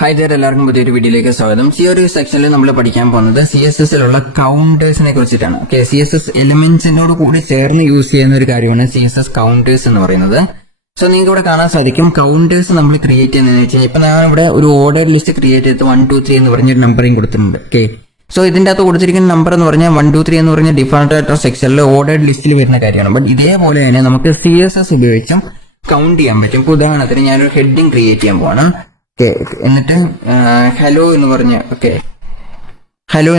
Hi there, എല്ലാവർക്കും പുതിയൊരു വീഡിയോയിലേക്ക് സ്വാഗതം. ഈ ഒരു സെക്ഷനിൽ നമ്മൾ പഠിക്കാൻ പോകുന്നത് CSS-ലുള്ള കൗണ്ടേഴ്സിനെ കുറിച്ചിട്ടാണ്. ഓക്കെ, CSS എലിമെന്റ്സിനോട് കൂടി ചേർന്ന് യൂസ് ചെയ്യുന്ന ഒരു കാര്യമാണ് CSS കൗണ്ടേഴ്സ് എന്ന് പറയുന്നത്. സോ നിങ്ങൾക്ക് ഇവിടെ കാണാൻ സാധിക്കും, കൗണ്ടേഴ്സ് നമ്മൾ ക്രിയേറ്റ് ചെയ്യുന്നതെന്ന് വെച്ച് കഴിഞ്ഞാൽ ഇപ്പൊ ഞാൻ ഇവിടെ ഒരു ഓർഡർ ലിസ്റ്റ് ക്രിയേറ്റ് ചെയ്ത് 1 2 3 എന്ന് പറഞ്ഞൊരു നമ്പറിങ് കൊടുത്തിട്ടുണ്ട്. ഓക്കെ, സോ ഇതിന്റെ അകത്ത് കൊടുത്തിരിക്കുന്ന നമ്പർ എന്ന് പറഞ്ഞാൽ 1 2 3 എന്ന് പറഞ്ഞ ഡിഫോൾട്ട് ആയിട്ടുള്ള സെക്ഷനിൽ ഓർഡർ ലിസ്റ്റിൽ വരുന്ന കാര്യമാണ്. ബട്ട് ഇതേപോലെ തന്നെ നമുക്ക് CSS ഉപയോഗിച്ചും കൗണ്ട് ചെയ്യാൻ പറ്റും. ഇപ്പൊ ഉദാഹരണത്തിന് ഞാനൊരു ഹെഡിങ് ക്രിയേറ്റ് ചെയ്യാൻ പോവാണ്. എന്നിട്ട് ഹലോ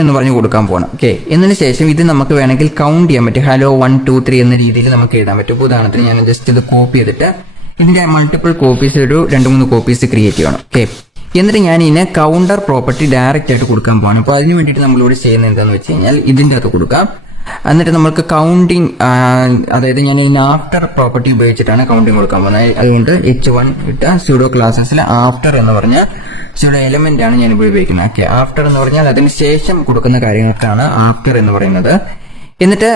എന്ന് പറഞ്ഞ് കൊടുക്കാൻ പോകണം. ഓക്കെ, എന്നതിന് ശേഷം ഇത് നമുക്ക് വേണമെങ്കിൽ കൗണ്ട് ചെയ്യാൻ പറ്റും. ഹലോ 1 2 3 എന്ന രീതിയിൽ നമുക്ക് എഴുതാൻ പറ്റും. ഇപ്പോൾ ഉദാഹരണത്തിന് ഞാൻ ജസ്റ്റ് ഇത് കോപ്പി ചെയ്തിട്ട് ഇതിന്റെ മൾട്ടിപ്പിൾ കോപ്പീസ് ഒരു 2-3 കോപ്പീസ് ക്രിയേറ്റ് ചെയ്യണം. ഓക്കെ, എന്നിട്ട് ഞാൻ ഇതിനെ കൗണ്ടർ പ്രോപ്പർട്ടി ഡയറക്റ്റ് ആയിട്ട് കൊടുക്കാൻ പോകണം. അപ്പോൾ അതിന് വേണ്ടിയിട്ട് നമ്മളിവിടെ ചെയ്യുന്നത് എന്താണെന്ന് വെച്ച് കഴിഞ്ഞാൽ ഇതിന്റെ അകത്ത് കൊടുക്കാം. എന്നിട്ട് നമുക്ക് കൗണ്ടിങ്, അതായത് ഞാൻ ഇതിന് ആഫ്റ്റർ പ്രോപ്പർട്ടി ഉപയോഗിച്ചിട്ടാണ് കൗണ്ടിങ് കൊടുക്കാൻ പോകുന്നത്. അതുകൊണ്ട് H1 ഇട്ട സ്യൂഡോ ക്ലാസസിൽ ആഫ്റ്റർ എന്ന് പറഞ്ഞ സ്യൂഡോ എലമെന്റ് ആണ് ഞാൻ ഉപയോഗിക്കുന്നത്. ഓക്കെ, ആഫ്റ്റർ എന്ന് പറഞ്ഞാൽ അതിന് ശേഷം കൊടുക്കുന്ന കാര്യങ്ങൾക്കാണ് ആഫ്റ്റർ എന്ന് പറയുന്നത്. എന്നിട്ട്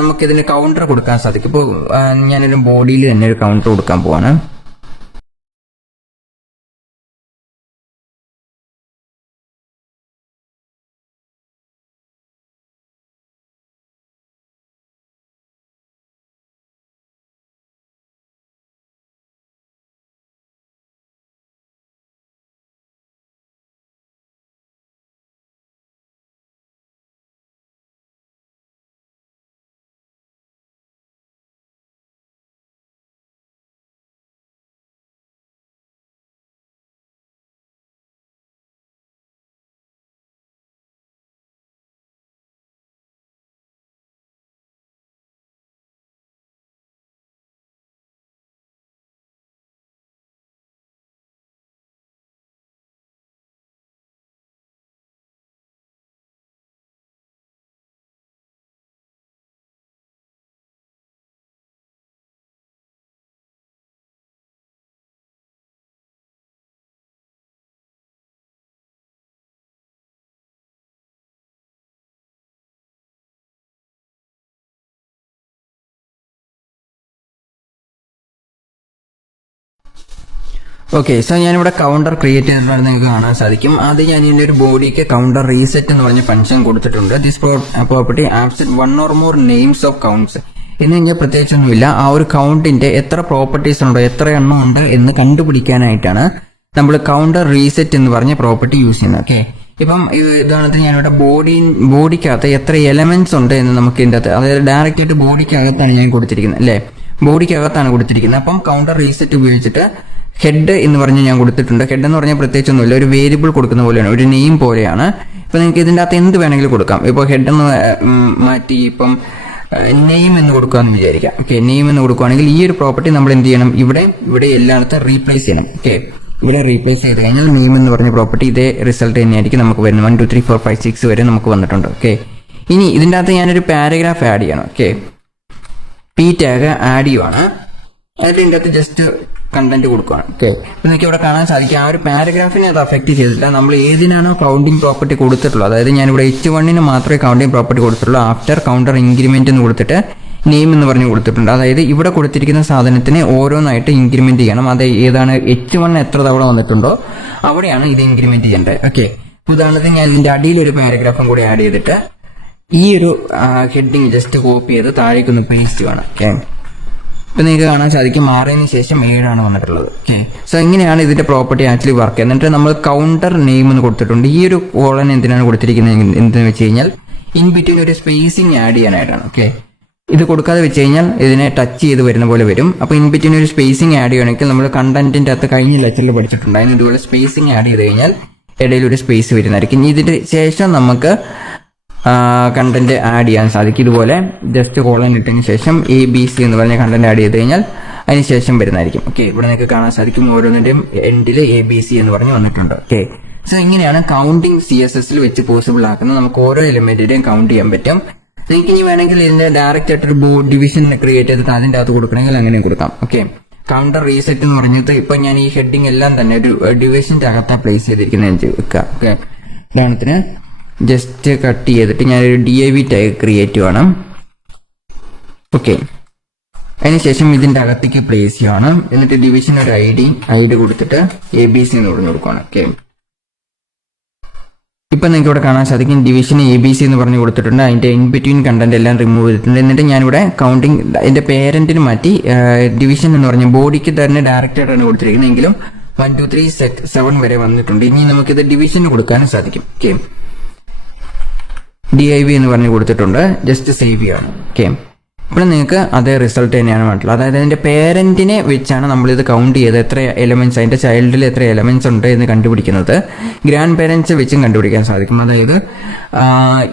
നമുക്ക് ഇതിന് കൗണ്ടർ കൊടുക്കാൻ സാധിക്കും. ഇപ്പോൾ ഞാനൊരു ബോഡിയിൽ തന്നെ ഒരു കൗണ്ടർ കൊടുക്കാൻ പോവാണ്. ഓക്കെ, സോ ഞാനിവിടെ കൗണ്ടർ ക്രിയേറ്റ് ചെയ്തിട്ടുള്ളത് നിങ്ങൾക്ക് കാണാൻ സാധിക്കും. ആദ്യം ഞാൻ ഇതിന്റെ ഒരു ബോഡിക്ക് കൗണ്ടർ റീസെറ്റ് എന്ന് പറഞ്ഞ ഫംഗ്ഷൻ കൊടുത്തിട്ടുണ്ട്. This property absent 1 or more names of counts എന്ന് കഴിഞ്ഞാൽ പ്രത്യേകിച്ചൊന്നുമില്ല. ആ ഒരു കൗണ്ടിന്റെ എത്ര പ്രോപ്പർട്ടീസ് ഉണ്ടോ, എത്ര എണ്ണം ഉണ്ട് എന്ന് കണ്ടുപിടിക്കാനായിട്ടാണ് നമ്മൾ കൗണ്ടർ റീസെറ്റ് എന്ന് പറഞ്ഞ പ്രോപ്പർട്ടി യൂസ് ചെയ്യുന്നത്. ഓക്കെ, ഇപ്പം ഉദാഹരണത്തിന് ഞാനിവിടെ ബോഡിക്കകത്ത് എത്ര എലമെന്റ്സ് ഉണ്ട് എന്ന് നമുക്ക് ഇതിന്റെ അകത്ത്, അതായത് ഡയറക്റ്റ് ആയിട്ട് ബോഡിക്കകത്താണ് ഞാൻ കൊടുത്തിരിക്കുന്നത് അല്ലെ, ബോഡിക്കകത്താണ് കൊടുത്തിരിക്കുന്നത്. അപ്പം കൗണ്ടർ റീസെറ്റ് ഉപയോഗിച്ചിട്ട് ഹെഡ് എന്ന് പറഞ്ഞ് ഞാൻ കൊടുത്തിട്ടുണ്ട്. ഹെഡ് എന്ന് പറഞ്ഞാൽ പ്രത്യേകിച്ചൊന്നുമില്ല, ഒരു വേരിയബിൾ കൊടുക്കുന്ന പോലെയാണ്, ഒരു നെയിം പോലെയാണ്. ഇപ്പൊ നിങ്ങൾക്ക് ഇതിന്റെ അകത്ത് എന്ത് വേണമെങ്കിലും കൊടുക്കാം. ഇപ്പോൾ ഹെഡ് എന്ന് മാറ്റി ഇപ്പം നെയിം എന്ന് കൊടുക്കാമെന്ന് വിചാരിക്കാം. ഓക്കെ, നെയിം എന്ന് കൊടുക്കുകയാണെങ്കിൽ ഈ ഒരു പ്രോപ്പർട്ടി നമ്മൾ എന്ത് ചെയ്യണം, ഇവിടെ എല്ലായിടത്തും റീപ്ലേസ് ചെയ്യണം. ഓക്കെ, ഇവിടെ റീപ്ലേസ് ചെയ്ത് കഴിഞ്ഞാൽ നെയിം എന്ന് പറഞ്ഞ പ്രോപ്പർട്ടി ഇതേ റിസൾട്ട് തന്നെയായിരിക്കും നമുക്ക് വരുന്നത്. 1 2 3 4 5 6 വരെ നമുക്ക് വന്നിട്ടുണ്ട്. ഓക്കെ, ഇനി ഇതിന്റെ അകത്ത് ഞാനൊരു പാരഗ്രാഫ് ആഡ് ചെയ്യണം. ഓക്കെ, പി ടാഗ് ആഡ് ചെയ്യുവാണ്. എന്നിട്ട് ഇതിന്റെ അകത്ത് ജസ്റ്റ് കണ്ടന്റ് കൊടുക്കുകയാണ്. ഓക്കെ, നിങ്ങൾക്ക് ഇവിടെ കാണാൻ സാധിക്കും ആ ഒരു പാരഗ്രാഫിനെ അത് അഫക്ട് ചെയ്തിട്ടില്ല. നമ്മൾ ഏതിനാണോ കൗണ്ടിങ് പ്രോപ്പർട്ടി കൊടുത്തിട്ടുള്ളത്, അതായത് ഞാനിവിടെ H1 മാത്രമേ കൗണ്ടിങ് പ്രോപ്പർട്ടി കൊടുത്തിട്ടുള്ളൂ. ആഫ്റ്റർ കൗണ്ടർ ഇൻക്രിമെന്റ് എന്ന് കൊടുത്തിട്ട് നെയിം എന്ന് പറഞ്ഞ് കൊടുത്തിട്ടുണ്ട്. അതായത് ഇവിടെ കൊടുത്തിരിക്കുന്ന സാധനത്തിന് ഓരോന്നായിട്ട് ഇൻക്രിമെന്റ് ചെയ്യണം. അത് ഏതാണ് H1 എത്ര തവണ വന്നിട്ടുണ്ടോ അവിടെയാണ് ഇത് ഇൻക്രിമെന്റ് ചെയ്യേണ്ടത്. ഓക്കെ, ഉദാഹരണത്തിന് ഞാൻ ഇതിന്റെ അടിയിൽ ഒരു പാരഗ്രാഫും കൂടി ആഡ് ചെയ്തിട്ട് ഈ ഒരു ഹെഡിങ് ജസ്റ്റ് കോപ്പി ചെയ്ത് താഴേക്കൊന്ന് പേസ്റ്റ് ചെയ്യണം. ഓക്കെ, ഇപ്പൊ നിങ്ങൾക്ക് കാണാൻ സാധിക്കും 6 ശേഷം 7 വന്നിട്ടുള്ളത്. ഓക്കെ, സോ ഇങ്ങനെയാണ് ഇതിന്റെ പ്രോപ്പർട്ടി ആക്ച്വലി വർക്ക് ചെയ്യുന്നത്. എന്നിട്ട് നമ്മൾ കൗണ്ടർ നെയിം എന്ന് കൊടുത്തിട്ടുണ്ട്. ഈ ഒരു കോളൻ എന്തിനാണ് കൊടുത്തിരിക്കുന്നത് എന്തെന്ന് വെച്ച് കഴിഞ്ഞാൽ ഇൻ ബിറ്റ്വീൻ ഒരു സ്പേസിങ് ആഡ് ചെയ്യാനായിട്ടാണ്. ഓക്കെ, ഇത് കൊടുക്കാതെ വെച്ച് കഴിഞ്ഞാൽ ഇതിനെ ടച്ച് ചെയ്ത് വരുന്ന പോലെ വരും. അപ്പൊ ഇൻ ബിറ്റ്വീൻ ഒരു സ്പേസിങ് ആഡ് ചെയ്യുകയാണെങ്കിൽ നമ്മൾ കണ്ടന്റിന്റെ അകത്ത് കഴിഞ്ഞ ലെക്ചറിൽ പഠിച്ചിട്ടുണ്ട്. അതിന് ഇതുപോലെ സ്പേസിങ് ആഡ് ചെയ്ത് കഴിഞ്ഞാൽ ഇടയിൽ ഒരു സ്പേസ് വരുന്നതായിരിക്കും. ഇതിന് ശേഷം നമുക്ക് കണ്ടന്റ് ആഡ് ചെയ്യാൻ സാധിക്കും. ഇതുപോലെ ജസ്റ്റ് കോളൻ ഇട്ടതിന് ശേഷം ABC എന്ന് പറഞ്ഞ കണ്ടന്റ് ആഡ് ചെയ്ത് കഴിഞ്ഞാൽ അതിന് ശേഷം വരുന്നതായിരിക്കും. ഓക്കെ, ഇവിടെ നിങ്ങൾക്ക് കാണാൻ സാധിക്കും ഓരോന്നിന്റെയും എൻഡിൽ ABC എന്ന് പറഞ്ഞ് വന്നിട്ടുണ്ട്. ഓക്കെ, സോ ഇങ്ങനെയാണ് കൗണ്ടിങ് CSS വെച്ച് പോസിബിൾ ആക്കുന്നത്. നമുക്ക് ഓരോ എലിമെന്റിന്റെയും കൗണ്ട് ചെയ്യാൻ പറ്റും. നിങ്ങൾക്ക് ഇനി വേണമെങ്കിൽ ഇതിന്റെ ഡയറക്റ്റ് ആയിട്ടൊരു ഡിവിഷൻ ക്രിയേറ്റ് ചെയ്തിട്ട് അതിന്റെ അകത്ത് കൊടുക്കണമെങ്കിൽ അങ്ങനെ കൊടുക്കാം. ഓക്കെ, കൗണ്ടർ റീസെറ്റ് എന്ന് പറഞ്ഞിട്ട് ഇപ്പൊ ഞാൻ ഈ ഹെഡിങ് എല്ലാം തന്നെ ഒരു ഡിവിഷന്റെ അകത്താണ് പ്ലേസ് ചെയ്തിരിക്കുന്നത് വെക്കുക. ഓക്കെ, ഉദാഹരണത്തിന് ജസ്റ്റ് കട്ട് ചെയ്തിട്ട് ഞാനൊരു DIV ടാഗ് ക്രിയേറ്റ് ചെയ്യണം. ഓക്കെ, അതിനുശേഷം ഇതിന്റെ അകത്തേക്ക് പ്ലേസ് ചെയ്യണം. എന്നിട്ട് ഡിവിഷൻ ഒരു ഐഡി കൊടുത്തിട്ട് ABC എന്ന് പറഞ്ഞു കൊടുക്കണം. ഓക്കെ, ഇപ്പൊ നിങ്ങൾക്ക് ഇവിടെ കാണാൻ സാധിക്കും ഡിവിഷൻ ABC എന്ന് പറഞ്ഞ് കൊടുത്തിട്ടുണ്ട്. അതിന്റെ ഇൻ ബിറ്റ്വീൻ കണ്ടന്റ് എല്ലാം റിമൂവ് ചെയ്തിട്ടുണ്ട്. എന്നിട്ട് ഞാനിവിടെ കൗണ്ടിങ് അതിന്റെ പേരന്റിന് മാറ്റി ഡിവിഷൻ എന്ന് പറഞ്ഞ ബോഡിക്ക് തന്നെ ഡയറക്റ്റ് ആയിട്ടാണ് കൊടുത്തിരിക്കുന്നതെങ്കിലും 1 2 3 7 വരെ വന്നിട്ടുണ്ട്. ഇനി നമുക്കിത് ഡിവിഷന് കൊടുക്കാനും സാധിക്കും. ഓക്കെ, DIV എന്ന് പറഞ്ഞ് കൊടുത്തിട്ടുണ്ട്. ജസ്റ്റ് സേവ് ചെയ്യാണ്. ഓക്കെ, ഇപ്പോൾ നിങ്ങൾക്ക് അതേ റിസൾട്ട് തന്നെയാണ് വേണ്ടത്. അതായത് അതിന്റെ പേരന്റിനെ വെച്ചാണ് നമ്മളിത് കൗണ്ട് ചെയ്ത് എത്ര എലമെന്റ്സ് അതിന്റെ ചൈൽഡിൽ എത്ര എലമെന്റ്സ് ഉണ്ട് എന്ന് കണ്ടുപിടിക്കുന്നത്. ഗ്രാൻഡ് പേരന്റ്സ് വെച്ചും കണ്ടുപിടിക്കാൻ സാധിക്കും. അതായത്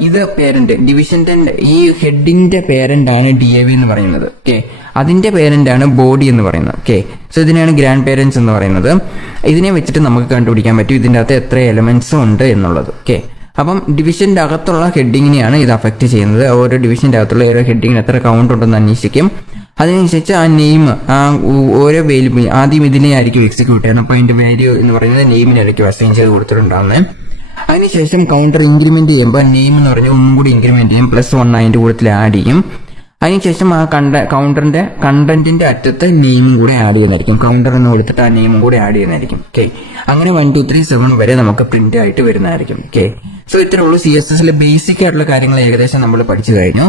ഇത് പേരന്റ് ഡിവിഷന്റെ ഈ ഹെഡിന്റെ പേരന്റ് ആണ് DIV എന്ന് പറയുന്നത്. ഓക്കെ, അതിന്റെ പേരന്റ് ആണ് ബോഡി എന്ന് പറയുന്നത്. ഓക്കെ, സോ ഇതിനെയാണ് ഗ്രാൻഡ് പേരന്റ്സ് എന്ന് പറയുന്നത്. ഇതിനെ വെച്ചിട്ട് നമുക്ക് കണ്ടുപിടിക്കാൻ പറ്റും ഇതിന്റെ അകത്ത് എത്ര എലമെന്റ്സ് ഉണ്ട് എന്നുള്ളത്. ഓക്കെ, അപ്പം ഡിവിഷന്റെ അകത്തുള്ള ഹെഡിങ്ങിനെയാണ് ഇത് അഫക്റ്റ് ചെയ്യുന്നത്. ഓരോ ഡിവിഷന്റെ അകത്തുള്ള ഓരോ ഹെഡിങ്ങിന് എത്ര കൗണ്ട് ഉണ്ടെന്ന് അന്വേഷിക്കും. അതിനനുസരിച്ച് ആ നെയിം ഓരോ വാല്യൂ ആദ്യം ഇതിനെ ആയിരിക്കും എക്സിക്യൂട്ട് ചെയ്യുന്നത്. അപ്പോൾ അതിന്റെ വാല്യൂ എന്ന് പറയുന്നത് നെയിമിനായിരിക്കും അസൈൻ ചെയ്ത് കൊടുത്തിട്ടുണ്ടാകുന്നത്. അതിനുശേഷം കൗണ്ടർ ഇൻക്രിമെന്റ് ചെയ്യുമ്പോൾ നെയിം എന്ന് പറഞ്ഞാൽ ഒന്നും കൂടി ഇൻക്രിമെന്റ് ചെയ്യും, +1 അതിന്റെ കൂട്ടത്തിൽ ആഡ് ചെയ്യും. അതിനുശേഷം ആ കൗണ്ടറിന്റെ കണ്ടന്റിന്റെ അറ്റത്ത് നെയിമും കൂടെ ആഡ് ചെയ്യുന്നതായിരിക്കും. കൗണ്ടർ എന്ന് കൊടുത്തിട്ട് ആ നെയിമും കൂടെ ആഡ് ചെയ്യുന്നതായിരിക്കും. ഓക്കെ, അങ്ങനെ 1 2 3 7 വരെ നമുക്ക് പ്രിന്റ് ആയിട്ട് വരുന്നതായിരിക്കും. ഓക്കെ, സോ ഇത്രേ ഉള്ളൂ. CSS ബേസിക് ആയിട്ടുള്ള കാര്യങ്ങൾ ഏകദേശം നമ്മൾ പഠിച്ചു കഴിഞ്ഞു.